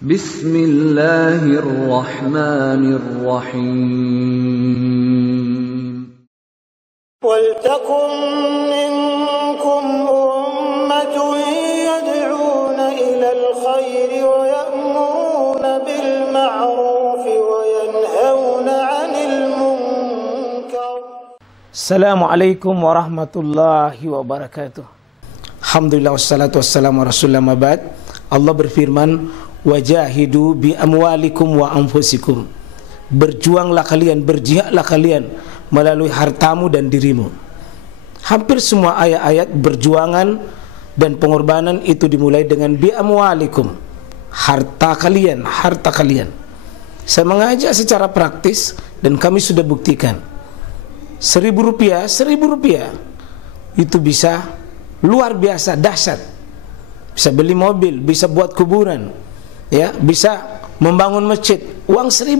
Bismillahirrahmanirrahim. Waltakum minkum ummatun yad'una ilal khairi wa ya'muruna bil ma'ruf wa yanhauna 'anil munkar. Assalamualaikum warahmatullahi wabarakatuh. Alhamdulillah wassalatu wassalamu ala rasulillah mabad. Allah berfirman, wajahidu bi amwalikum wa anfusikum. Berjuanglah kalian, berjihadlah kalian melalui hartamu dan dirimu. Hampir semua ayat-ayat berjuangan dan pengorbanan itu dimulai dengan bi amwalikum, harta kalian, harta kalian. Saya mengajak secara praktis dan kami sudah buktikan. Rp1.000 itu bisa luar biasa dahsyat. Bisa beli mobil, bisa buat kuburan, ya, bisa membangun masjid. Uang 1.000.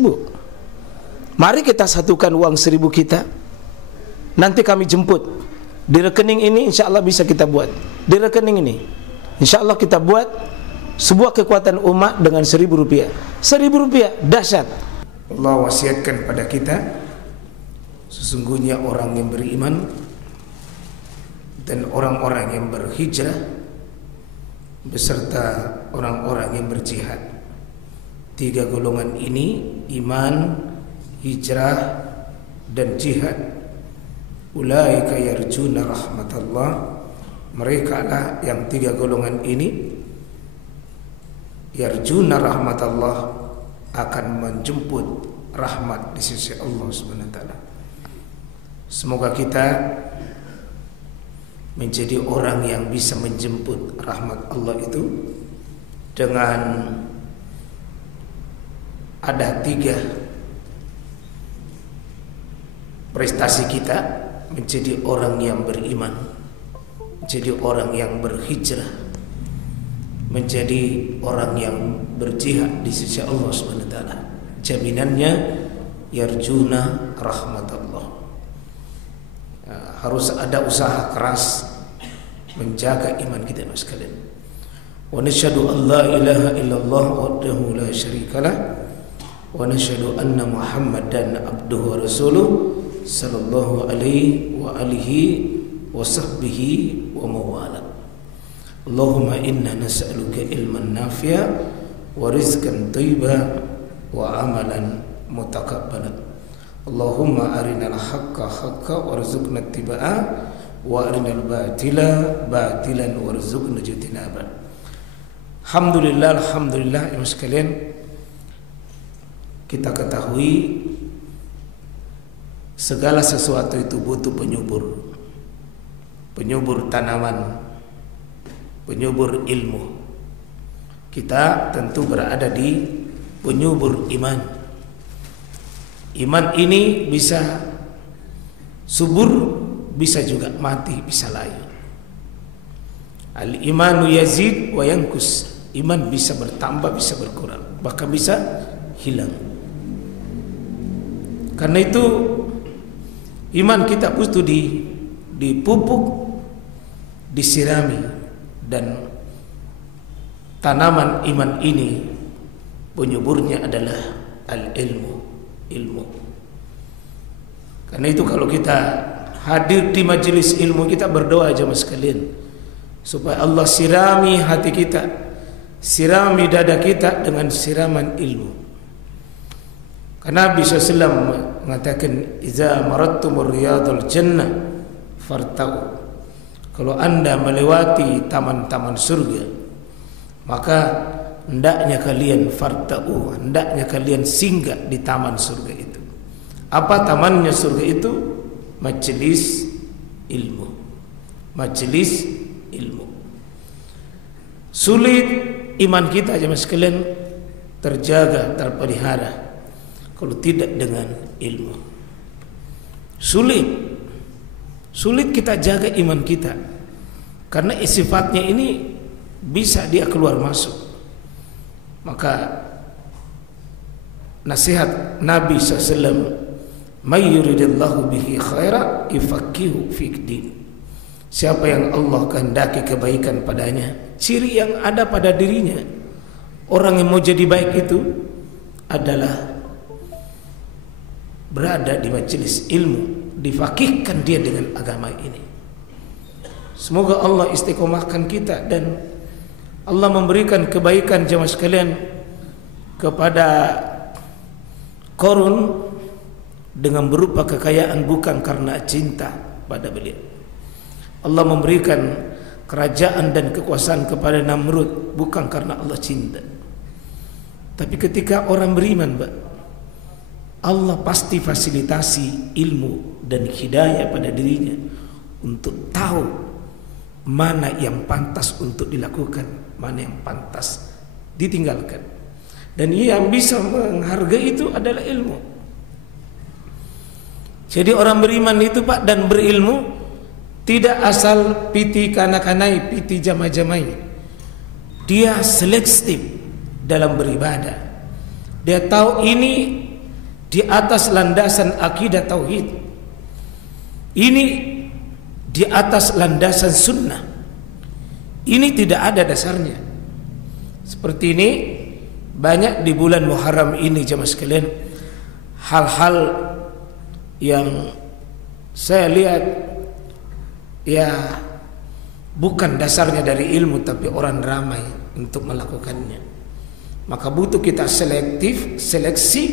Mari kita satukan uang 1.000 kita. Nanti kami jemput di rekening ini, insya Allah bisa kita buat. Di rekening ini, insya Allah kita buat sebuah kekuatan umat dengan Rp1.000. Rp1.000 dahsyat. Allah wasiatkan pada kita, sesungguhnya orang yang beriman dan orang-orang yang berhijrah beserta orang-orang yang berjihad. 3 golongan ini, iman, hijrah, dan jihad. Ulaika yarjuna rahmatallah. Mereka lah yang 3 golongan ini, yarjuna rahmatallah, akan menjemput rahmat di sisi Allah Subhanahu wa taala. Semoga kita menjadi orang yang bisa menjemput rahmat Allah itu dengan ada 3 prestasi kita: menjadi orang yang beriman, menjadi orang yang berhijrah, menjadi orang yang berjihad di sisi Allah Subhanahu wa taala. Jaminannya yarjuna rahmatullah. Harus ada usaha keras menjaga iman kita sekalian. Wa nasyhadu an la ilaha illallah wahdahu la syarikalah wa nasyhadu anna Muhammadan abduhu wa rasuluh sallallahu alaihi wa alihi wa sahbihi wa mawala. Allahumma inna nas'aluka ilman nafi'a wa rizqan thayyiban wa amalan mutakabbalan. Allahumma arinal haqqa haqqa warzuqna ittiba'ah wa arinal batila batilan warzuqna ijtinaba. Alhamdulillah, alhamdulillah ya sekalian. Kita ketahui segala sesuatu itu butuh penyubur. Penyubur tanaman, penyubur ilmu. Kita tentu berada di penyubur iman. Iman ini bisa subur, bisa juga mati, bisa layu. Al-imanu yazid wa yankus. Iman bisa bertambah, bisa berkurang, bahkan bisa hilang. Karena itu iman kita butuh dipupuk, disirami, dan tanaman iman ini penyuburnya adalah al-ilmu, ilmu. Karena itu kalau kita hadir di majelis ilmu, kita berdoa aja mas sekalian, supaya Allah sirami hati kita, sirami dada kita dengan siraman ilmu. Karena Nabi SAW mengatakan, iza marattumur riyadul jannah fartau. Kalau anda melewati taman-taman surga, maka hendaknya kalian fartau, hendaknya kalian singgah di taman surga itu. Apa tamannya surga itu? Majelis ilmu. Majelis ilmu. Sulit iman kita aja mas sekalian terjaga, terpelihara kalau tidak dengan ilmu. Sulit kita jaga iman kita, karena sifatnya ini bisa dia keluar masuk. Maka nasihat Nabi SAW, may yuridillahu bihi khaira yufaqihu fid din. Siapa yang Allah kehendaki kebaikan padanya, ciri yang ada pada dirinya, Orang yang mau jadi baik itu adalah berada di majelis ilmu, difaqihkan dia dengan agama ini. Semoga Allah istiqomahkan kita dan Allah memberikan kebaikan jemaah sekalian kepada Qarun dengan berupa kekayaan bukan karena cinta pada beliau. Allah memberikan kerajaan dan kekuasaan kepada Namrud bukan karena Allah cinta. Tapi ketika orang beriman, Allah pasti fasilitasi ilmu dan hidayah pada dirinya untuk tahu mana yang pantas untuk dilakukan, mana yang pantas ditinggalkan. Dan yang bisa menghargai itu adalah ilmu. Jadi orang beriman itu Pak dan berilmu tidak asal piti kanak-kanai, piti jamai-jamai. Dia selektif dalam beribadah. Dia tahu ini di atas landasan akidah tauhid. Ini di atas landasan sunnah. Ini tidak ada dasarnya. Seperti ini banyak di bulan Muharram ini jemaah sekalian, hal-hal yang saya lihat ya bukan dasarnya dari ilmu tapi orang ramai untuk melakukannya. Maka butuh kita seleksi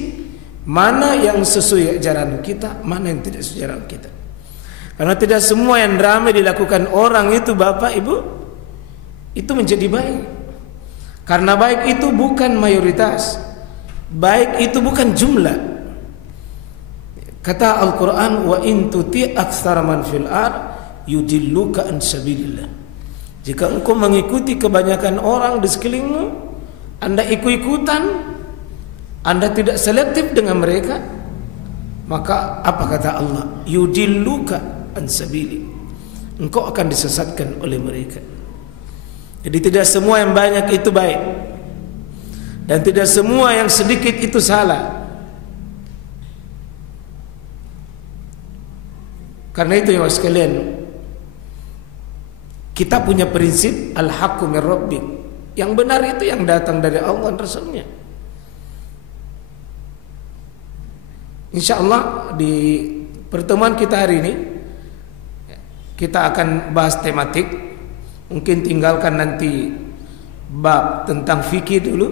mana yang sesuai ajaran kita, mana yang tidak sesuai ajaran kita. Karena tidak semua yang ramai dilakukan orang itu Bapak Ibu itu menjadi baik. Karena baik itu bukan mayoritas, baik itu bukan jumlah. Kata Al-Quran, wa in tuti' aktsara man fil ard yudilluka an sabilillah. Jika engkau mengikuti kebanyakan orang di sekelilingmu, Anda ikut-ikutan, Anda tidak selektif dengan mereka, maka apa kata Allah? Yudilluka an sabili. Engkau akan disesatkan oleh mereka. Jadi tidak semua yang banyak itu baik, dan tidak semua yang sedikit itu salah. Karena itu ya sekalian, kita punya prinsip al-haqqu min rabbik. Yang benar itu yang datang dari Allah dan Rasulnya. InsyaAllah di pertemuan kita hari ini kita akan bahas tematik. Mungkin tinggalkan nanti bab tentang fikih dulu,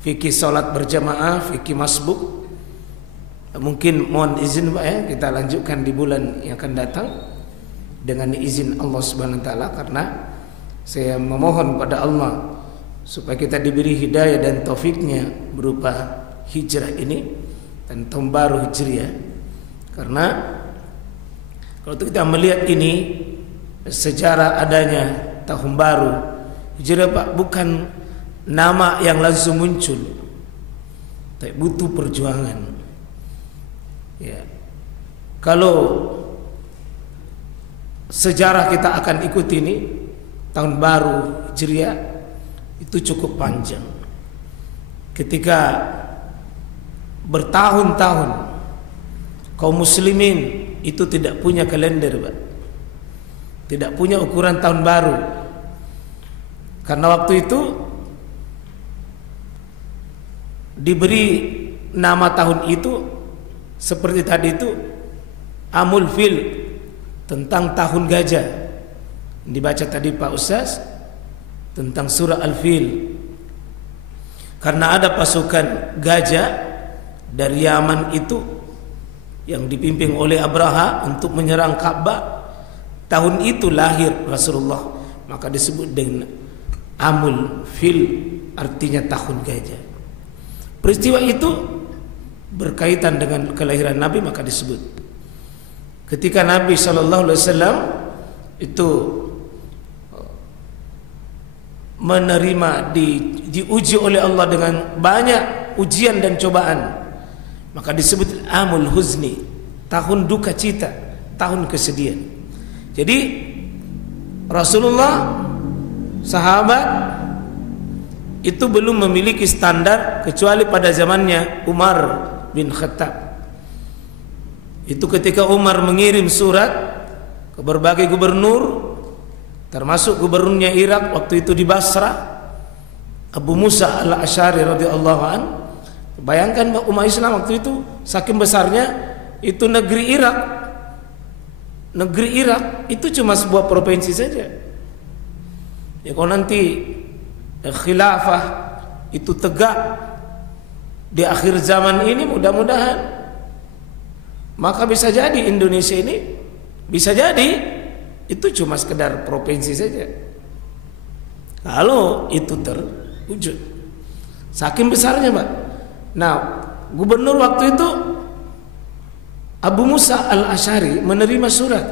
fikih salat berjamaah, fikih masbuk. Mungkin mohon izin Pak ya, kita lanjutkan di bulan yang akan datang dengan izin Allah Subhanahu wa taala, karena saya memohon pada Allah supaya kita diberi hidayah dan taufiknya berupa hijrah ini dan tahun baru hijriah. Karena kalau kita melihat ini sejarah adanya tahun baru hijriah Pak, bukan nama yang langsung muncul, tapi butuh perjuangan. Ya. Kalau sejarah kita akan ikuti ini, tahun baru hijriah itu cukup panjang. Ketika bertahun-tahun kaum muslimin itu tidak punya kalender Pak, tidak punya ukuran tahun baru. Karena waktu itu diberi nama tahun itu seperti tadi itu Amul Fil, tentang tahun gajah. Dibaca tadi Pak Ustaz tentang surah Al-Fil. Karena ada pasukan gajah dari Yaman itu yang dipimpin oleh Abraha untuk menyerang Ka'bah. Tahun itu lahir Rasulullah, maka disebut dengan Amul Fil, artinya tahun gajah. Peristiwa itu berkaitan dengan kelahiran Nabi, maka disebut ketika Nabi SAW itu menerima diuji oleh Allah dengan banyak ujian dan cobaan, maka disebut Amul Huzni, tahun duka cita, tahun kesedihan. Jadi Rasulullah, sahabat itu belum memiliki standar kecuali pada zamannya Umar bin Khattab. Itu ketika Umar mengirim surat ke berbagai gubernur, termasuk gubernurnya Irak waktu itu di Basrah, Abu Musa al-Asy'ari radhiyallahu an. Bayangkan umat Islam waktu itu saking besarnya, itu negeri Irak. Negeri Irak itu cuma sebuah provinsi saja. Ya kalau nanti khilafah itu tegak di akhir zaman ini, mudah-mudahan, maka bisa jadi Indonesia ini, bisa jadi itu cuma sekedar provinsi saja kalau itu terwujud, saking besarnya Pak. Nah, gubernur waktu itu Abu Musa al-Asy'ari menerima surat,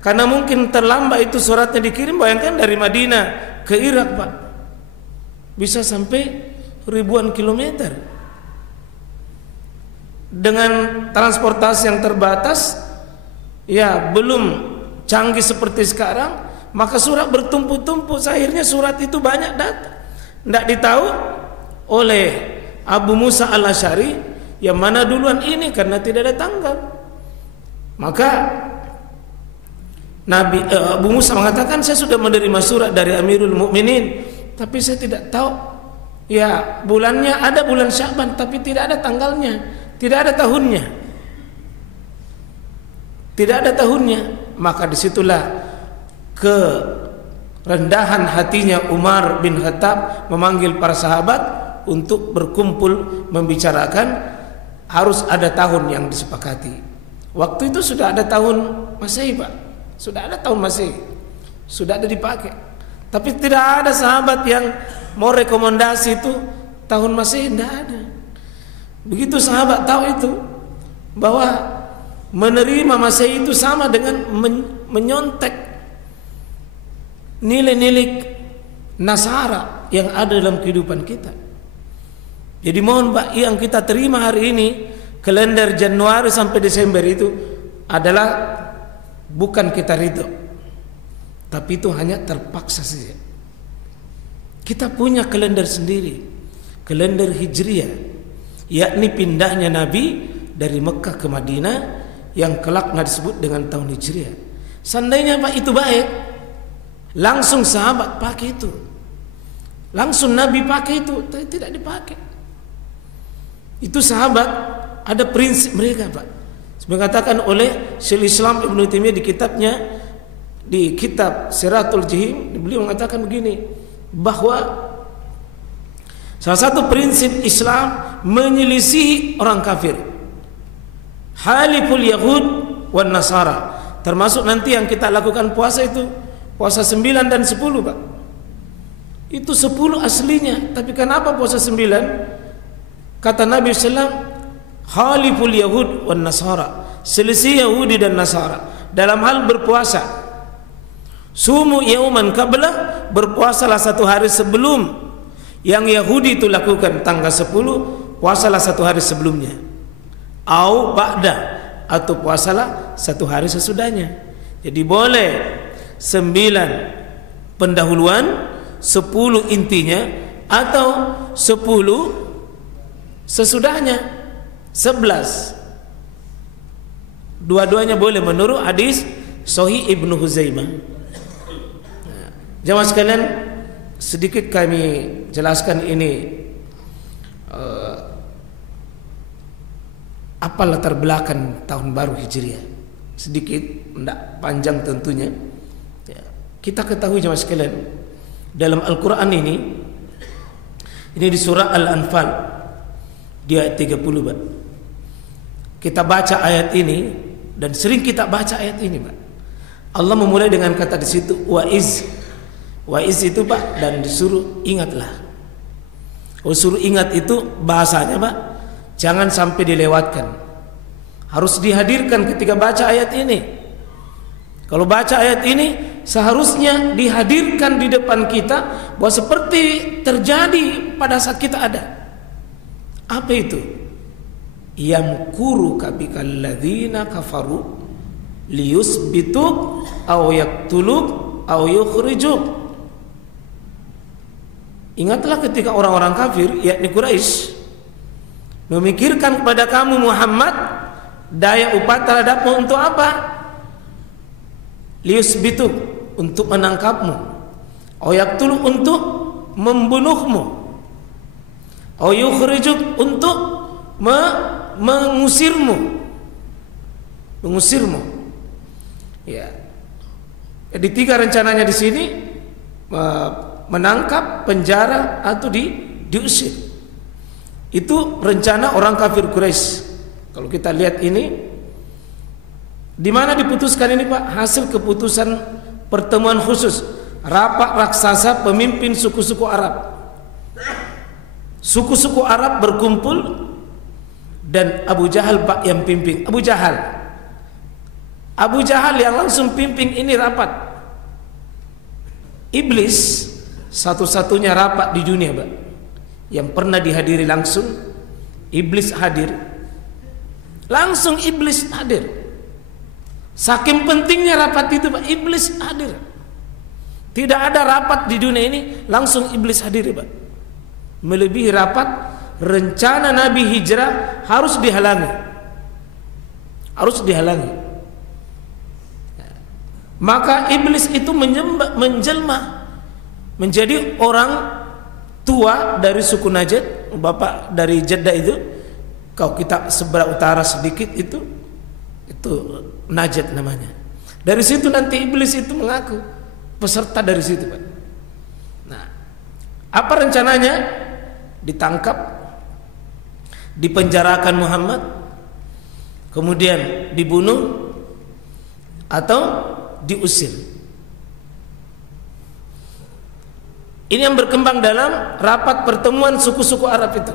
karena mungkin terlambat itu suratnya dikirim. Bayangkan dari Madinah ke Irak Pak, bisa sampai ribuan kilometer dengan transportasi yang terbatas, ya belum canggih seperti sekarang, maka surat bertumpuk-tumpuk. Akhirnya surat itu banyak datang, tidak ditahu oleh Abu Musa al-Asy'ari yang mana duluan ini, karena tidak ada tanggal. Maka Abu Musa mengatakan, saya sudah menerima surat dari Amirul Mukminin, tapi saya tidak tahu ya bulannya. Ada bulan Sya'ban tapi tidak ada tanggalnya, tidak ada tahunnya, tidak ada tahunnya. Maka disitulah kerendahan hatinya Umar bin Khattab memanggil para sahabat untuk berkumpul membicarakan harus ada tahun yang disepakati. Waktu itu sudah ada tahun Masehi Pak, sudah ada tahun Masehi, sudah ada dipakai. Tapi tidak ada sahabat yang mau rekomendasi itu tahun Masehi, tidak ada. Begitu sahabat tahu itu, bahwa menerima Masehi itu sama dengan menyontek nilai-nilai Nasara yang ada dalam kehidupan kita. Jadi mohon Pak, yang kita terima hari ini, kalender Januari sampai Desember itu adalah bukan kita ridho, tapi itu hanya terpaksa saja. Kita punya kalender sendiri, kalender Hijriah, yakni pindahnya Nabi dari Mekah ke Madinah, yang kelak disebut dengan tahun Hijriah. Seandainya Pak itu baik, langsung sahabat pakai itu, langsung Nabi pakai itu, tapi tidak dipakai. Itu sahabat ada prinsip mereka Pak. Dikatakan oleh Syaikhul Islam Ibnu Taimiyah di kitabnya, di kitab Siratul Jahim, beliau mengatakan begini, bahwa salah satu prinsip Islam menyelisihi orang kafir, haliful Yahud wan Nasara, termasuk nanti yang kita lakukan puasa itu, puasa 9 dan 10 Pak. Itu 10 aslinya, tapi kenapa puasa 9? Kata Nabi SAW, haliful Yahud wan Nasara, selisih Yahudi dan Nasara dalam hal berpuasa. Sumu yauman qabla, berpuasalah satu hari sebelum yang Yahudi itu lakukan tanggal 10, puasalah satu hari sebelumnya. Au ba'da, atau puasalah satu hari sesudahnya. Jadi boleh 9 pendahuluan, 10 intinya, atau 10 sesudahnya, 11. Dua-duanya boleh menurut hadis Sahih Ibnu Huzaimah. Jamaah sekalian, sedikit kami jelaskan ini apa latar belakang tahun baru Hijriah. Sedikit, tidak panjang tentunya. Kita ketahui jamaah sekalian, dalam Al-Quran ini di surah Al-Anfal, di ayat 30 Pak. Kita baca ayat ini, dan sering kita baca ayat ini Pak. Allah memulai dengan kata di situ wa'iz. Wa'iz itu Pak, dan disuruh ingatlah. Suruh ingat itu bahasanya Pak, jangan sampai dilewatkan, harus dihadirkan ketika baca ayat ini. Kalau baca ayat ini seharusnya dihadirkan di depan kita, bahwa seperti terjadi pada saat kita ada. Apa itu? Yamkuru kabikal ladzina kafaru liyusbituk aw yaktuluk aw yukhrijuk. Ingatlah ketika orang-orang kafir, yakni Quraisy, memikirkan kepada kamu Muhammad daya upah terhadapmu untuk apa? Liyusbituk, untuk menangkapmu, aw yaktuluk, untuk membunuhmu. Au yukhrijuk, untuk mengusirmu. Ya. Jadi 3 rencananya di sini, menangkap, penjara, atau diusir. Itu rencana orang kafir Quraisy. Kalau kita lihat ini, di mana diputuskan ini Pak? Hasil keputusan pertemuan khusus rapat raksasa pemimpin suku-suku Arab. Suku-suku Arab berkumpul dan Abu Jahal Pak yang pimpin. Abu Jahal yang langsung pimpin ini rapat. Iblis satu-satunya rapat di dunia Pak yang pernah dihadiri langsung. Iblis hadir. Langsung iblis hadir. Saking pentingnya rapat itu Pak, iblis hadir. Tidak ada rapat di dunia ini langsung iblis hadir Pak. Melebihi rapat, rencana Nabi hijrah harus dihalangi. Maka iblis itu menjelma menjadi orang tua dari suku Najd, bapak dari Jeddah itu. Kalau kita sebelah utara sedikit itu Najd namanya. Dari situ nanti iblis itu mengaku peserta dari situ Pak. Nah, apa rencananya? Ditangkap, dipenjarakan Muhammad, kemudian dibunuh atau diusir. Ini yang berkembang dalam rapat pertemuan suku-suku Arab itu.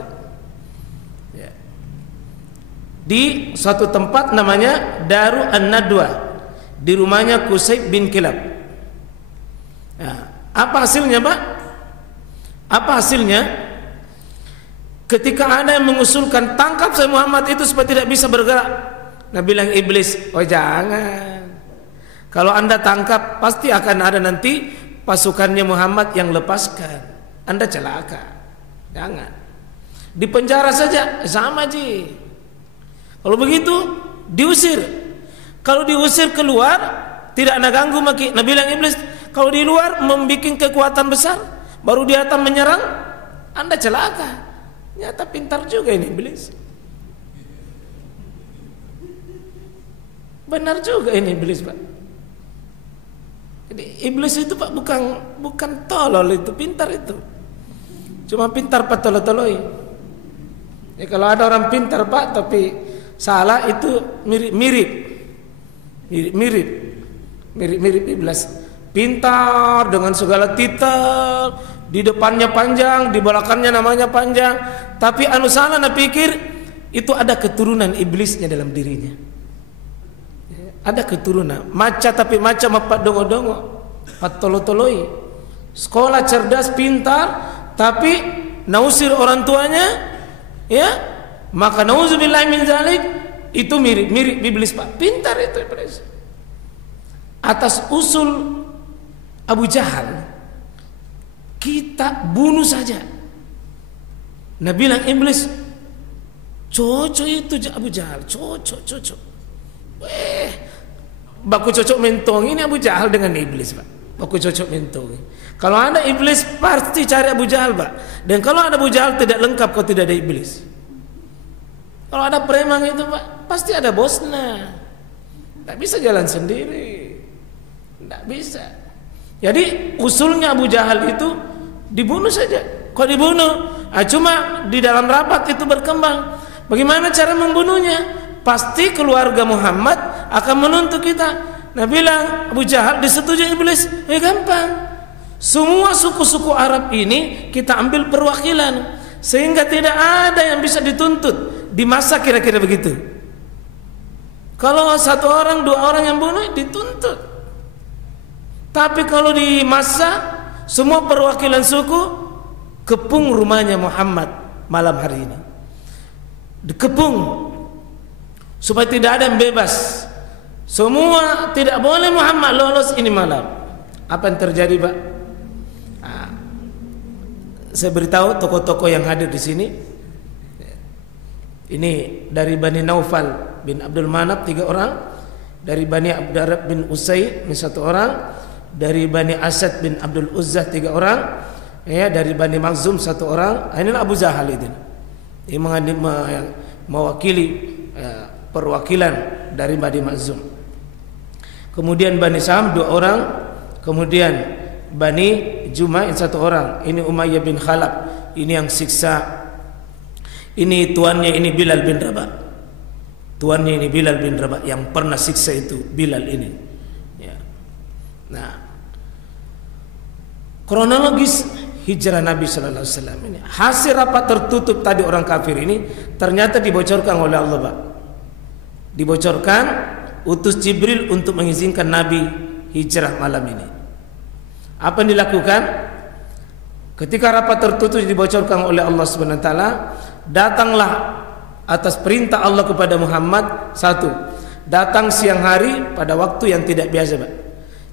Di suatu tempat namanya Daru An-Nadwa, di rumahnya Qusay bin Kilab. Nah, apa hasilnya Pak? Apa hasilnya? Ketika ada yang mengusulkan tangkap saya Muhammad itu supaya tidak bisa bergerak, nah bilang iblis, oh jangan. Kalau anda tangkap pasti akan ada nanti pasukannya Muhammad yang lepaskan, anda celaka. Jangan. Di penjara saja sama ji. Kalau begitu diusir. Kalau diusir keluar tidak ada ganggu maki. Nabi bilang iblis, kalau di luar membuat kekuatan besar, baru di atas menyerang, anda celaka. Nyata pintar juga ini iblis. Benar juga ini iblis Pak. Jadi iblis itu Pak bukan tolol, itu pintar itu. Cuma pintar Pak tolol-toloi. Ya, kalau ada orang pintar Pak tapi salah itu mirip iblis. Pintar dengan segala titel, di depannya panjang, di belakangnya namanya panjang, tapi anu salah na pikir itu ada keturunan iblisnya dalam dirinya. Ada keturunan maca, tapi maca mapat dongo-dongo, patolo-toloi. Sekolah cerdas pintar tapi nausir orang tuanya, ya, maka nauzubillahi min zalik, itu mirip iblis Pak. Pintar itu iblis. Atas usul Abu Jahal kita bunuh saja. Nah bilang iblis, cocok itu Abu Jahal, cocok. Baku cocok mentong ini Abu Jahal dengan iblis Pak. Baku cocok mentong. Kalau ada iblis pasti cari Abu Jahal Pak. Dan kalau ada Abu Jahal tidak lengkap kalau tidak ada iblis. Kalau ada preman itu Pak, pasti ada bosnya. Tidak bisa jalan sendiri. Tidak bisa. Jadi usulnya Abu Jahal itu dibunuh saja. Kok dibunuh? Cuma di dalam rapat itu berkembang. Bagaimana cara membunuhnya? Pasti keluarga Muhammad akan menuntut kita. Nah bilang Abu Jahal disetujui iblis. Gampang. Semua suku-suku Arab ini kita ambil perwakilan, sehingga tidak ada yang bisa dituntut di masa kira-kira begitu. Kalau 1 orang 2 orang yang bunuh dituntut. Tapi kalau di masa semua perwakilan suku kepung rumahnya Muhammad malam hari ini, dikepung supaya tidak ada yang bebas. Semua tidak boleh Muhammad lolos ini malam. Apa yang terjadi Pak? Saya beritahu tokoh-tokoh yang hadir di sini. Ini dari Bani Naufal bin Abdul Manaf 3 orang, dari Bani Abdarab bin Usay 1 orang, dari Bani Asad bin Abdul Uzzah 3 orang, ya, dari Bani Makhzum satu orang. Inilah Abu Jahal itu. Dia mewakili perwakilan dari Bani Makhzum. Kemudian Bani Saham 2 orang. Kemudian Bani Jumain 1 orang. Ini Umayyah bin Khalaf. Ini yang siksa. Ini tuannya, ini Bilal bin Rabah. Tuannya ini Bilal bin Rabah yang pernah siksa itu Bilal ini. Ya. Nah, kronologis hijrah Nabi Sallallahu Alaihi Wasallam ini, hasil rapat tertutup tadi orang kafir ini ternyata dibocorkan oleh Allah, Pak. Dibocorkan, utus Jibril untuk mengizinkan Nabi hijrah malam ini. Apa yang dilakukan? Ketika rapat tertutup dibocorkan oleh Allah Subhanahu Wa Taala, datanglah atas perintah Allah kepada Muhammad, 1, datang siang hari pada waktu yang tidak biasa, Pak.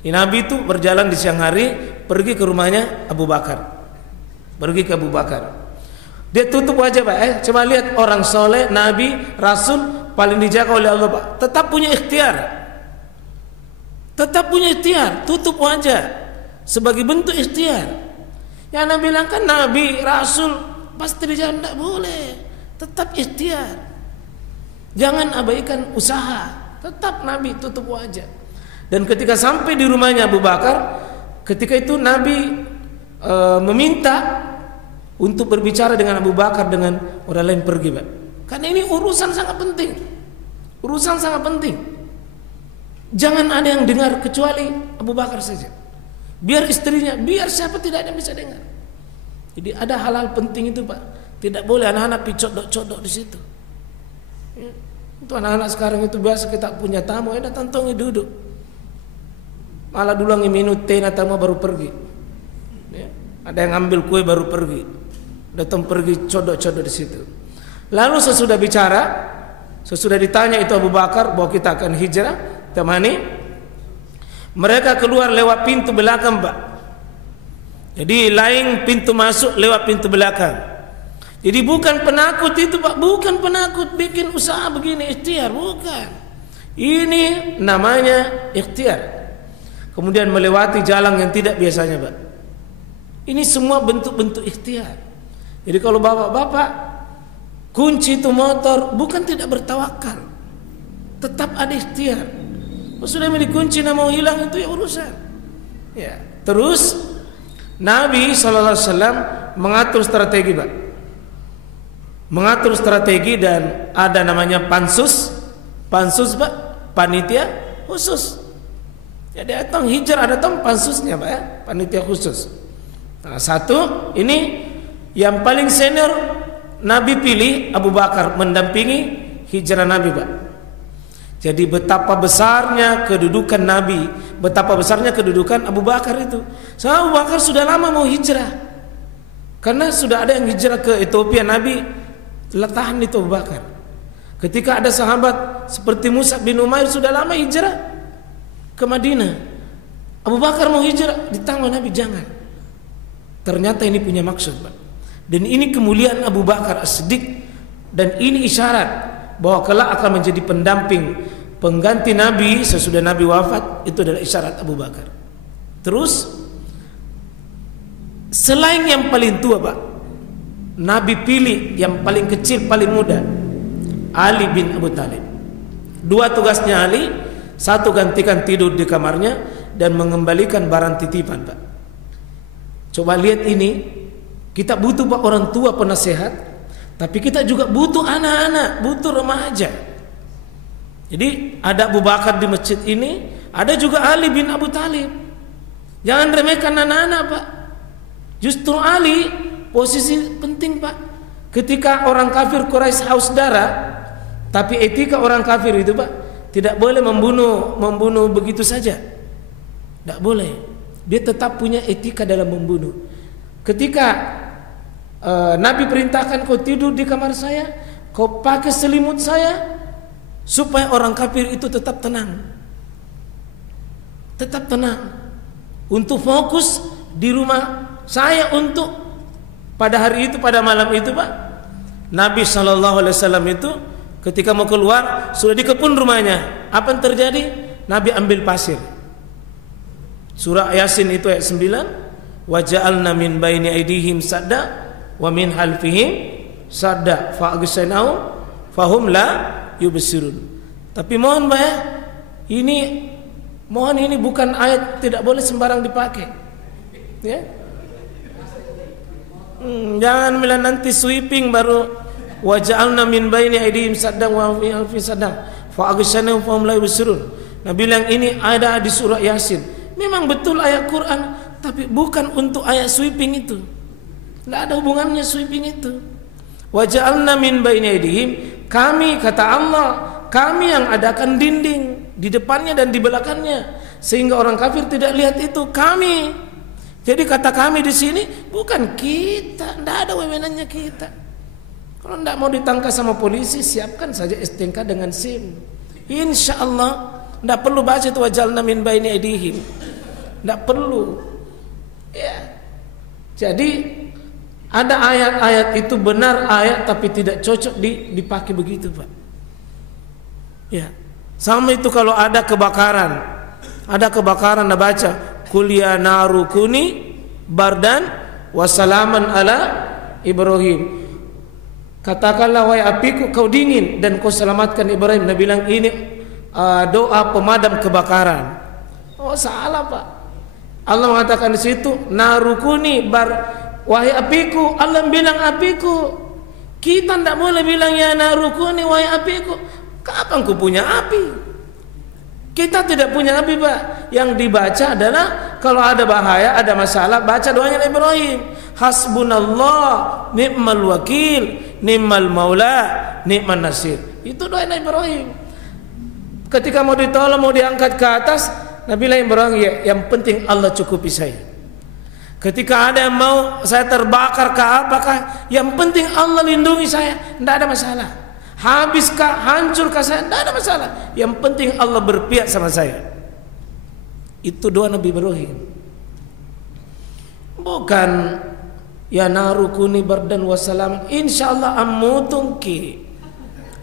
Nabi itu berjalan di siang hari, pergi ke rumahnya Abu Bakar. Pergi ke Abu Bakar. Dia tutup wajah, Pak. Coba lihat orang soleh, Nabi, Rasul paling dijaga oleh Allah, Pak. Tetap punya ikhtiar. Tetap punya ikhtiar, tutup wajah sebagai bentuk ikhtiar. Yang Nabi bilang kan Nabi, Rasul pasti dijaga, tidak boleh. Tetap ikhtiar. Jangan abaikan usaha. Tetap Nabi tutup wajah. Dan ketika sampai di rumahnya Abu Bakar, ketika itu Nabi meminta untuk berbicara dengan Abu Bakar, dengan orang lain pergi, Pak. Karena ini urusan sangat penting. Urusan sangat penting. Jangan ada yang dengar kecuali Abu Bakar saja. Biar istrinya, biar siapa tidak ada yang bisa dengar. Jadi ada hal-hal penting itu, Pak. Tidak boleh anak-anak picodok-codok di situ. Ya. Itu anak-anak sekarang itu biasa kita punya tamu, datang tongi duduk. Malah dulang minum teh, tamu baru pergi. Ya. Ada yang ambil kue baru pergi. Datang pergi codok-codok di situ. Lalu sesudah bicara, sesudah ditanya itu Abu Bakar bahwa kita akan hijrah, temani. Mereka keluar lewat pintu belakang, Pak. Jadi lain pintu masuk, lewat pintu belakang. Jadi bukan penakut itu, Pak. Bukan penakut bikin usaha begini, ikhtiar. Bukan. Ini namanya ikhtiar. Kemudian melewati jalan yang tidak biasanya, Pak. Ini semua bentuk-bentuk ikhtiar. Jadi kalau bapak-bapak kunci itu motor, bukan tidak bertawakal. Tetap ada ikhtiar. Kalau sudah dikunci dan mau hilang itu ya urusan. Ya. Terus Nabi SAW mengatur strategi, Pak. Mengatur strategi dan ada namanya pansus, Pak, panitia khusus. Jadi datang hijrah, ada pansusnya, Pak, ya, panitia khusus. Nah, 1 ini yang paling senior Nabi pilih Abu Bakar mendampingi hijrah Nabi, Pak. Jadi betapa besarnya kedudukan Nabi, betapa besarnya kedudukan Abu Bakar itu. Abu Bakar sudah lama mau hijrah. Karena sudah ada yang hijrah ke Ethiopia, Nabi tahan itu Abu Bakar. Ketika ada sahabat seperti Mus'ab bin Umair sudah lama hijrah ke Madinah, Abu Bakar mau hijrah, ditanggung Nabi, jangan. Ternyata ini punya maksud, Pak. Dan ini kemuliaan Abu Bakar As-Siddiq. Dan ini isyarat bahwa kelak akan menjadi pendamping, pengganti Nabi sesudah Nabi wafat. Itu adalah isyarat Abu Bakar. Terus selain yang paling tua, Pak, Nabi pilih yang paling kecil, paling muda, Ali bin Abu Thalib. 2 tugasnya Ali. 1 gantikan tidur di kamarnya dan mengembalikan barang titipan, Pak. Coba lihat ini. Kita butuh, Pak, orang tua penasehat, tapi kita juga butuh anak-anak, butuh remaja. Jadi ada Abu Bakar di masjid ini, ada juga Ali bin Abu Thalib. Jangan remehkan anak-anak, Pak. Justru Ali posisi penting, Pak. Ketika orang kafir Quraisy haus darah, tapi etika orang kafir itu, Pak, tidak boleh membunuh begitu saja. Tidak boleh. Dia tetap punya etika dalam membunuh. Ketika Nabi perintahkan kau tidur di kamar saya, kau pakai selimut saya, supaya orang kafir itu tetap tenang. Tetap tenang. Untuk fokus di rumah saya untuk pada hari itu, pada malam itu, Pak. Nabi SAW itu ketika mau keluar sudah dikepung rumahnya. Apa yang terjadi? Nabi ambil pasir. Surah Yasin itu ayat 9. wa ja'alna min baini aydihim sadda wa min halfihim sadda fa aghshaynahum fahum la yubsirun. Tapi mohon Pak ya, ini bukan ayat tidak boleh sembarang dipakai. Ya. Jangan bilang nanti sweeping baru wa ja'alna min baini aydihim sadda wa min halfihim sadda fa aghshaynahum fahum la yubsirun. Nah bilang ini ada di surah Yasin. Memang betul ayat Quran, tapi bukan untuk ayat sweeping itu. Tidak ada hubungannya sweeping itu. Wa ja'alna min baini aydihim, kami kata Allah, kami yang adakan dinding di depannya dan di belakangnya sehingga orang kafir tidak lihat itu, kami. Jadi kata kami di sini bukan kita, tidak ada wewenangnya kita. Kalau tidak mau ditangkap sama polisi, siapkan saja STNK dengan SIM. Insya Allah tidak perlu baca itu wa ja'alna min baini aydihim. Tidak perlu. Ya. Jadi ada ayat-ayat itu benar ayat tapi tidak cocok dipakai begitu Pak. Ya. Sama itu kalau ada kebakaran. Ada kebakaran anda baca qul ya naru kuni bardan wasalaman ala Ibrahim. Katakanlah wahai apiku kau dingin dan kau selamatkan Ibrahim. Nabi bilang ini doa pemadam kebakaran. Oh salah Pak. Allah mengatakan di situ narukuni wahai apiku. Allah bilang apiku. Kita tidak boleh bilang ya narukuni wahai apiku. Kapan ku punya api? Kita tidak punya api Pak. Yang dibaca adalah kalau ada bahaya, ada masalah, baca doanya Ibrahim. Hasbunallah ni'mal wakil, ni'mal maula, ni'man nasir. Itu doa Ibrahim. Ketika mau ditolong, mau diangkat ke atas, Nabi Ibrahim ya, yang penting Allah cukupi saya. Ketika ada yang mau saya terbakar ke apakah, yang penting Allah lindungi saya, tidak ada masalah. Habiskah, hancurkah saya, tidak ada masalah. Yang penting Allah berpihak sama saya. Itu doa Nabi Ibrahim. Bukan ya narukuni bardan wassalam. Insyaallah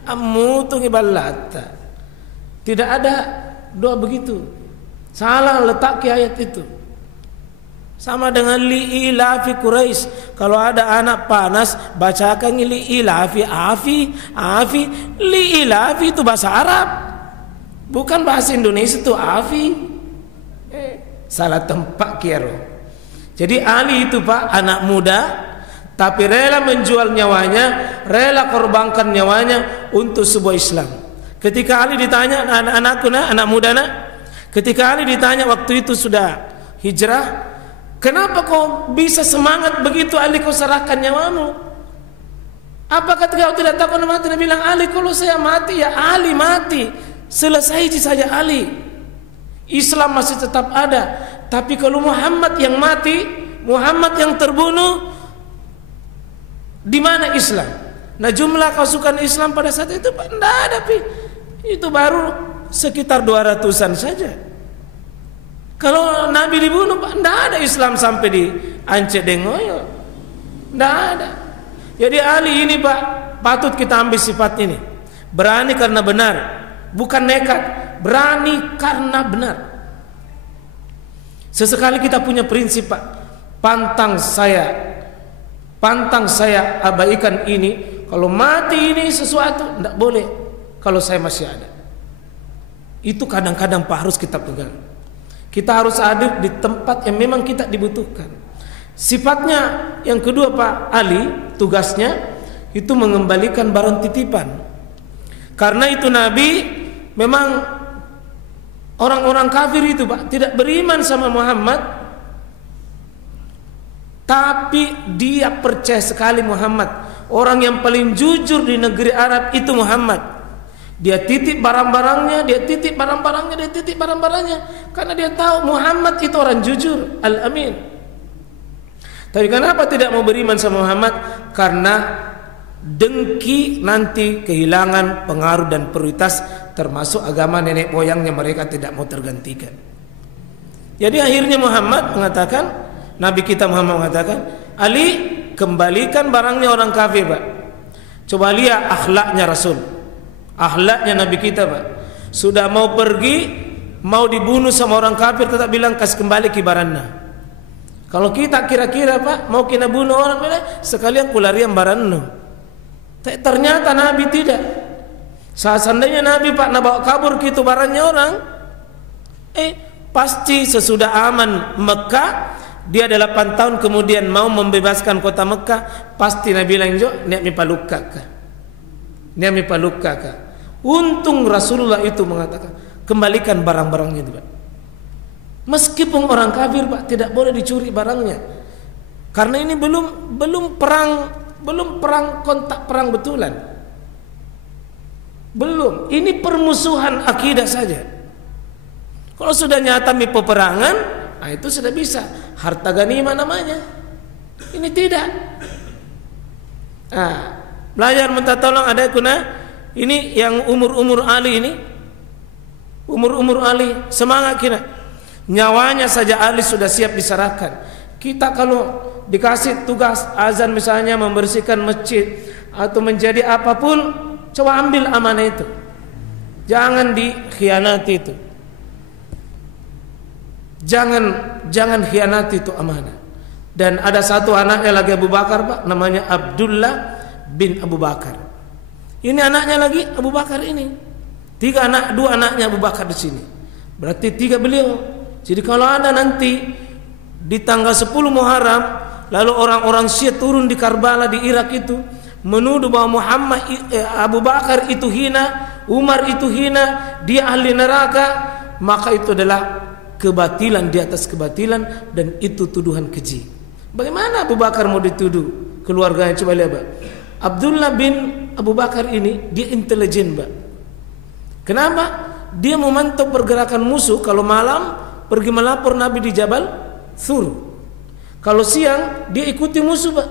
amutungi balata. Tidak ada doa begitu. Salah letak ayat itu. Sama dengan li'ilafi Quraisy. Kalau ada anak panas, bacakan li'ilafi afi. Li'ilafi itu bahasa Arab. Bukan bahasa Indonesia itu afi. Salah tempat kira. Jadi Ali itu Pak, anak muda tapi rela menjual nyawanya, rela korbankan nyawanya untuk sebuah Islam. Ketika Ali ditanya, anak-anakku nak, anak muda nak, ketika Ali ditanya waktu itu sudah hijrah, kenapa kau bisa semangat begitu Ali, kau serahkan nyawamu? Apakah kau tidak takut mati? Dia bilang, Ali kalau saya mati ya Ali mati, selesai saja Ali. Islam masih tetap ada. Tapi kalau Muhammad yang mati, Muhammad yang terbunuh, di mana Islam? Nah jumlah pasukan Islam pada saat itu Pak, tidak ada Pi. Itu baru sekitar 200-an saja. Kalau Nabi dibunuh Pak, tidak ada Islam sampai di Aceh Dengoyo. Tidak ada. Jadi Ali ini Pak, patut kita ambil sifat ini. Berani karena benar, bukan nekat. Berani karena benar. Sesekali kita punya prinsip Pak, pantang saya abaikan ini. Kalau mati ini sesuatu, tidak boleh. Kalau saya masih ada, itu kadang-kadang Pak harus kita pegang. Kita harus ada di tempat yang memang kita dibutuhkan. Sifatnya yang kedua Pak Ali, tugasnya itu mengembalikan barang titipan. Karena itu Nabi memang orang-orang kafir itu Pak tidak beriman sama Muhammad, tapi dia percaya sekali Muhammad. Orang yang paling jujur di negeri Arab itu Muhammad. Dia titip barang-barangnya, dia titip barang-barangnya, karena dia tahu Muhammad itu orang jujur, al-amin. Tapi kenapa tidak mau beriman sama Muhammad? Karena dengki nanti kehilangan pengaruh dan prioritas, termasuk agama nenek moyangnya mereka tidak mau tergantikan. Jadi akhirnya Muhammad mengatakan, Nabi kita Muhammad mengatakan, Ali kembalikan barangnya orang kafir Pak. Coba lihat akhlaknya Rasul, akhlaknya Nabi kita Pak. Sudah mau pergi, mau dibunuh sama orang kafir, tetap bilang kasih kembali ke barangnya. Kalau kita kira-kira Pak mau kena bunuh orang sekalian kularian baranno. Ternyata Nabi tidak. Seandainya Nabi Pak nak bawa kabur gitu barangnya orang, pasti sesudah aman Mekah, dia 8 tahun kemudian mau membebaskan kota Mekah, pasti Nabi bilang jo, niat mi palukka ka. Untung Rasulullah itu mengatakan, kembalikan barang-barangnya itu Pak. Meskipun orang kafir Pak tidak boleh dicuri barangnya. Karena ini belum perang kontak perang betulan. Belum. Ini permusuhan akidah saja. Kalau sudah nyata mi peperangan, itu sudah bisa harta ganimah namanya. Ini tidak. Belajar minta tolong ada kuna. Ini yang umur Ali ini. Umur Ali semangat kita. Nyawanya saja Ali sudah siap diserahkan. Kita kalau dikasih tugas azan misalnya membersihkan masjid atau menjadi apapun, coba ambil amanah itu. Jangan dikhianati itu. Jangan khianati itu amanah. Dan ada satu anaknya lagi Abu Bakar Pak, namanya Abdullah bin Abu Bakar. Ini anaknya lagi Abu Bakar ini. 2 anaknya Abu Bakar di sini. Berarti 3 beliau. Jadi kalau ada nanti di tanggal 10 Muharram lalu orang-orang Syiah turun di Karbala di Irak itu menuduh bahwa Abu Bakar itu hina, Umar itu hina, dia ahli neraka, maka itu adalah kebatilan di atas kebatilan dan itu tuduhan keji. Bagaimana Abu Bakar mau dituduh keluarganya? Coba lihat Pak. Abdullah bin Abu Bakar ini dia intelijen Pak. Kenapa? Dia memantau pergerakan musuh. Kalau malam pergi melapor Nabi di Jabal Thur. Kalau siang dia ikuti musuh Pak.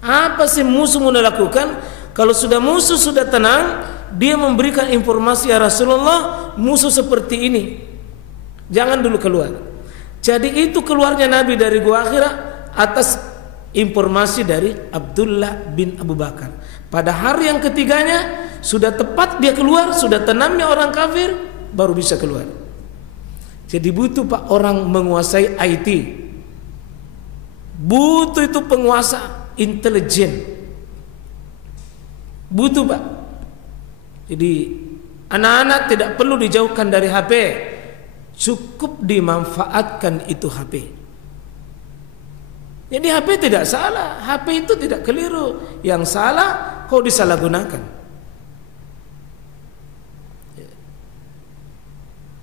Apa sih musuh mau lakukan? Kalau sudah musuh sudah tenang, dia memberikan informasi ya Rasulullah, musuh seperti ini. Jangan dulu keluar. Jadi itu keluarnya Nabi dari Gua Hira atas informasi dari Abdullah bin Abu Bakar. Pada hari yang ketiganya sudah tepat dia keluar, sudah tenangnya orang kafir, baru bisa keluar. Jadi butuh Pak orang menguasai IT. Butuh itu penguasa intelijen. Butuh Pak. Jadi anak-anak tidak perlu dijauhkan dari HP. Cukup dimanfaatkan itu HP. Jadi HP tidak salah, HP itu tidak keliru. Yang salah kau disalahgunakan.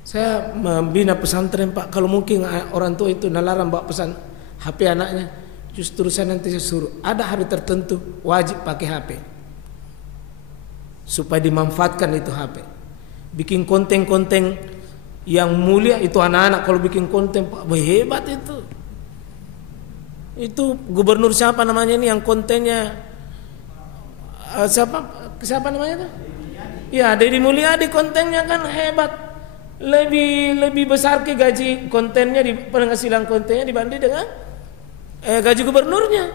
Saya membina pesantren Pak, kalau mungkin orang tua itu nalarang bawa pesan HP anaknya, justru saya nanti suruh ada hari tertentu wajib pakai HP supaya dimanfaatkan itu HP. Bikin konten-konten yang mulia itu anak-anak. Kalau bikin konten Pak hebat itu. Itu gubernur siapa namanya ini yang kontennya siapa namanya itu? Ya Deddy Mulyadi kontennya kan hebat. Lebih besar ke gaji kontennya di penghasilan kontennya dibanding dengan gaji gubernurnya.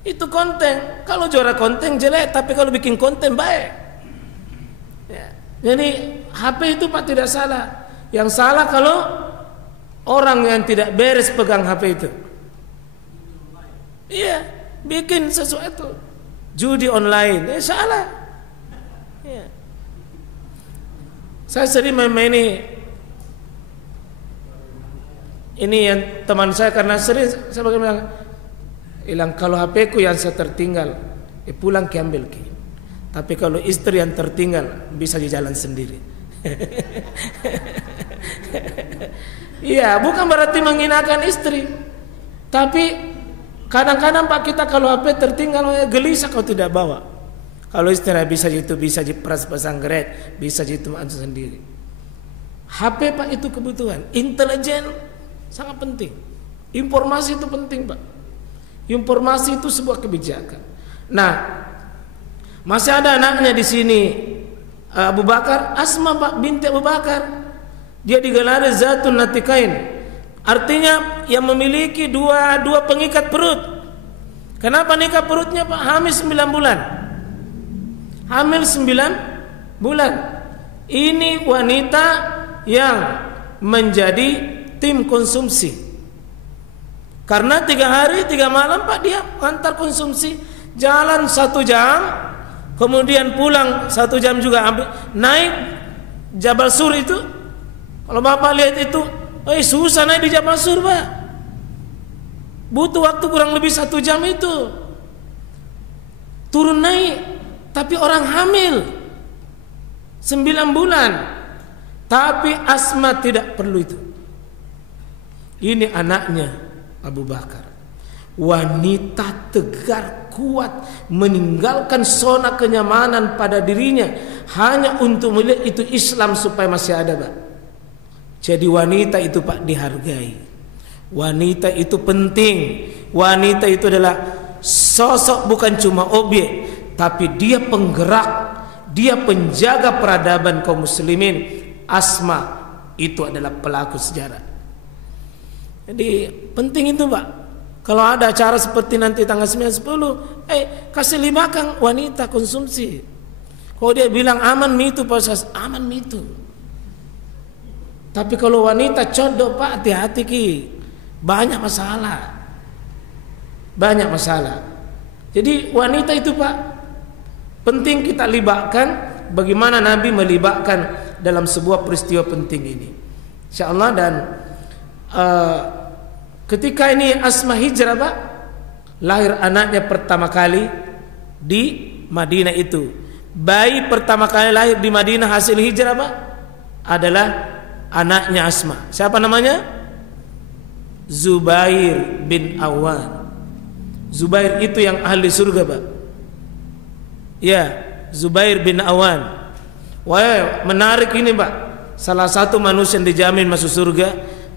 Itu konten. Kalau juara konten jelek, tapi kalau bikin konten baik. Ya. Jadi HP itu Pak tidak salah. Yang salah kalau orang yang tidak beres pegang HP itu. Iya, bikin sesuatu judi online, salah. Ya. Saya sering ini yang teman saya karena sering saya bilang hilang kalau HP ku yang saya tertinggal, pulang ke ambil ke. Tapi kalau istri yang tertinggal bisa di jalan sendiri. Iya, bukan berarti menghinakan istri, tapi kadang-kadang Pak kita kalau HP tertinggal gelisah kalau tidak bawa. Kalau istirahat bisa diperas pasang grade, bisa itu sendiri. HP Pak itu kebutuhan. Intelijen sangat penting. Informasi itu penting Pak. Informasi itu sebuah kebijakan. Nah, masih ada anaknya di sini Abu Bakar, Asma Pak binti Abu Bakar. Dia digelari Zatun Natikain. Artinya yang memiliki dua pengikat perut. Kenapa nikah perutnya Pak? Hamil 9 bulan. Hamil 9 bulan. Ini wanita yang menjadi tim konsumsi. Karena 3 hari 3 malam Pak dia antar konsumsi, jalan 1 jam, kemudian pulang 1 jam juga, ambil naik Jabal Sur itu. Kalau Bapak lihat itu, susah naik di Jabal Sur Pak. Butuh waktu kurang lebih 1 jam itu. Turun naik, tapi orang hamil 9 bulan. Tapi Asma tidak perlu itu. Ini anaknya Abu Bakar, wanita tegar kuat, meninggalkan zona kenyamanan pada dirinya hanya untuk melihat itu Islam supaya masih ada Pak. Jadi wanita itu Pak dihargai, wanita itu penting, wanita itu adalah sosok bukan cuma objek, tapi dia penggerak, dia penjaga peradaban kaum muslimin. Asma itu adalah pelaku sejarah. Jadi penting itu Pak. Kalau ada acara seperti nanti tanggal 9-10, kasih libatkan wanita konsumsi. Kalau dia bilang aman mitu Pak, aman mitu. Tapi kalau wanita codoh Pak, hati-hati ki, banyak masalah. Banyak masalah. Jadi wanita itu Pak penting kita libatkan. Bagaimana Nabi melibatkan dalam sebuah peristiwa penting ini, insyaallah. Dan ketika ini Asma hijrah Pak, lahir anaknya pertama kali di Madinah itu. Bayi pertama kali lahir di Madinah hasil hijrah Pak adalah anaknya Asma. Siapa namanya? Zubair bin Awan. Zubair itu yang ahli surga Pak. Ya, Zubair bin Awan. Wah, menarik ini Pak. Salah satu manusia yang dijamin masuk surga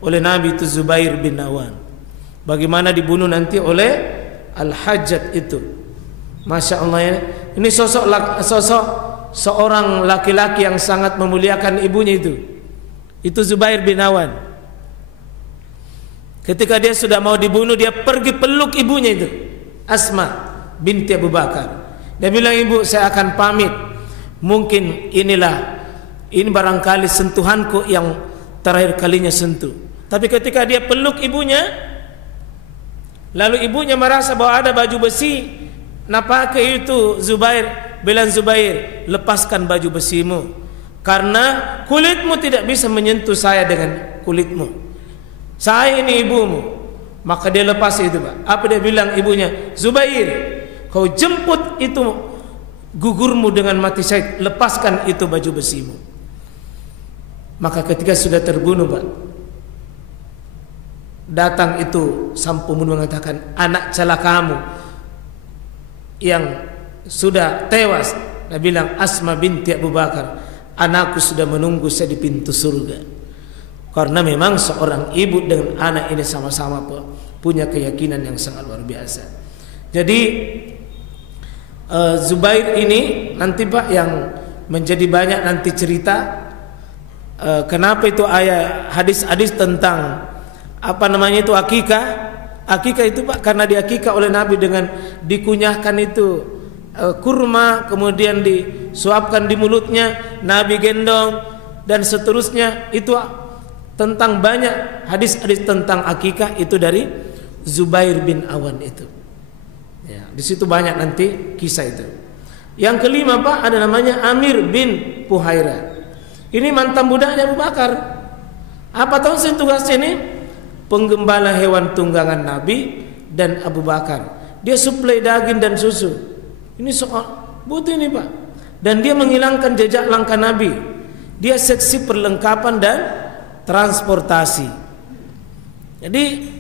oleh Nabi itu Zubair bin Awan. Bagaimana dibunuh nanti oleh Al-Hajjaj itu. Masya Allah ya. Ini sosok seorang laki-laki yang sangat memuliakan ibunya itu. Itu Zubair bin Awan. Ketika dia sudah mau dibunuh, dia pergi peluk ibunya itu, Asma binti Abu Bakar. Dia bilang, ibu saya akan pamit. Mungkin ini barangkali sentuhanku yang terakhir kalinya sentuh. Tapi ketika dia peluk ibunya, lalu ibunya merasa bahwa ada baju besi. Napake itu Zubair, bilang Zubair, lepaskan baju besimu, karena kulitmu tidak bisa menyentuh saya dengan kulitmu. Saya ini ibumu. Maka dia lepas itu Pak. Apa dia bilang ibunya? Zubair, kau jemput itu gugurmu dengan mati syahid, lepaskan itu baju besimu. Maka ketika sudah terbunuh Pak, datang itu sang pembunuh mengatakan, anak celakamu yang sudah tewas. Dia bilang, Asma binti Abu Bakar, anakku sudah menunggu saya di pintu surga. Karena memang seorang ibu dengan anak ini sama-sama punya keyakinan yang sangat luar biasa. Jadi Zubair ini nanti Pak yang menjadi banyak nanti cerita. Kenapa itu ayat hadis-hadis tentang apa namanya itu akikah. Akikah itu Pak karena diakikah oleh Nabi dengan dikunyahkan itu kurma, kemudian disuapkan di mulutnya, Nabi gendong dan seterusnya. Itu tentang banyak hadis-hadis tentang akikah itu dari Zubair bin Awan itu. Ya, di situ banyak nanti kisah itu. Yang kelima Pak ada namanya Amir bin Puhairah. Ini mantan budaknya Abu Bakar. Apa tahu sih tugasnya ini? Penggembala hewan tunggangan Nabi dan Abu Bakar. Dia suplai daging dan susu. Ini soal butuh ini Pak. Dan dia menghilangkan jejak langkah Nabi. Dia seksi perlengkapan dan transportasi. Jadi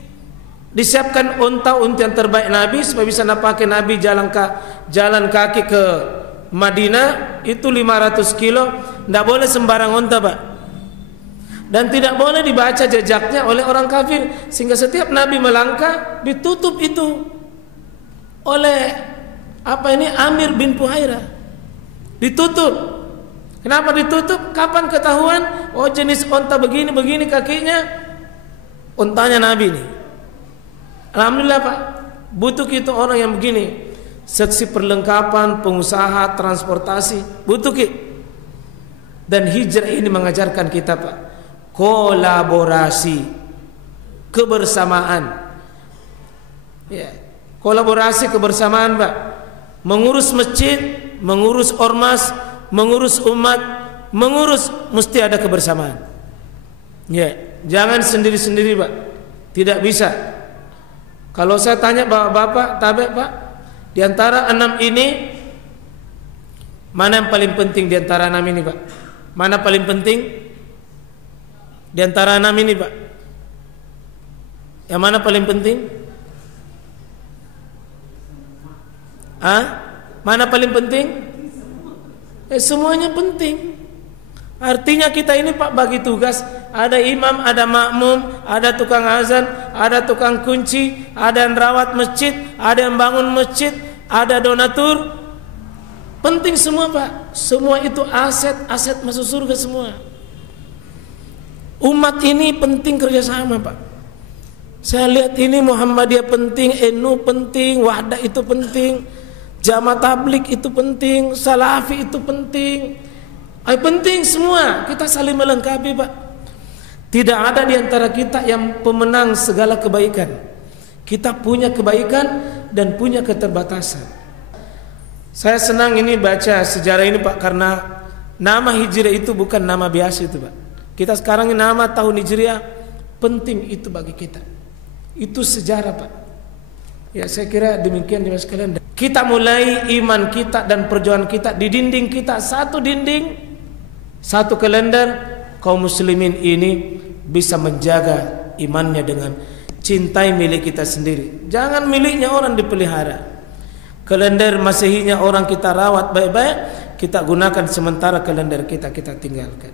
disiapkan unta-unta yang terbaik Nabi supaya bisa pakai Nabi jalan kaki ke Madinah itu 500 kilo. Tidak boleh sembarang unta Pak. Dan tidak boleh dibaca jejaknya oleh orang kafir, sehingga setiap Nabi melangkah ditutup itu oleh Amir bin Puhairah. Ditutup. Kenapa ditutup? Kapan ketahuan? Oh jenis unta begini kakinya, untanya Nabi nih. Alhamdulillah Pak, butuh itu orang yang begini, seksi perlengkapan, pengusaha, transportasi, butuh ki. Dan hijrah ini mengajarkan kita Pak, kolaborasi, kebersamaan. Ya, kolaborasi kebersamaan, Pak. Mengurus masjid, mengurus ormas, mengurus umat, mengurus mesti ada kebersamaan. Ya, jangan sendiri-sendiri, Pak. Tidak bisa. Kalau saya tanya Bapak, tabe Pak, di antara 6 ini mana yang paling penting di antara 6 ini, Pak? Mana paling penting di antara 6 ini, Pak? Yang mana paling penting? Mana paling penting? Semuanya penting. Artinya kita ini, Pak, bagi tugas. Ada imam, ada makmum, ada tukang azan, ada tukang kunci, ada yang rawat masjid, ada yang bangun masjid, ada donatur. Penting semua, Pak. Semua itu aset masuk surga semua. Umat ini penting kerjasama, Pak. Saya lihat ini Muhammadiyah penting, NU penting, Wahdah itu penting, Jamaah Tabligh itu penting, Salafi itu penting. Penting semua. Kita saling melengkapi, Pak. Tidak ada di antara kita yang pemenang segala kebaikan. Kita punya kebaikan dan punya keterbatasan. Saya senang ini baca sejarah ini, Pak, karena nama Hijriah itu bukan nama biasa itu, Pak. Kita sekarang ini nama tahun Hijriah penting itu bagi kita. Itu sejarah, Pak. Ya, saya kira demikian Jemaah sekalian. Kita mulai iman kita dan perjuangan kita di dinding kita, satu dinding, satu kalender. Kaum muslimin ini bisa menjaga imannya dengan cintai milik kita sendiri. Jangan miliknya orang dipelihara. Kalender Masehinya orang kita rawat baik-baik, kita gunakan, sementara kalender kita tinggalkan.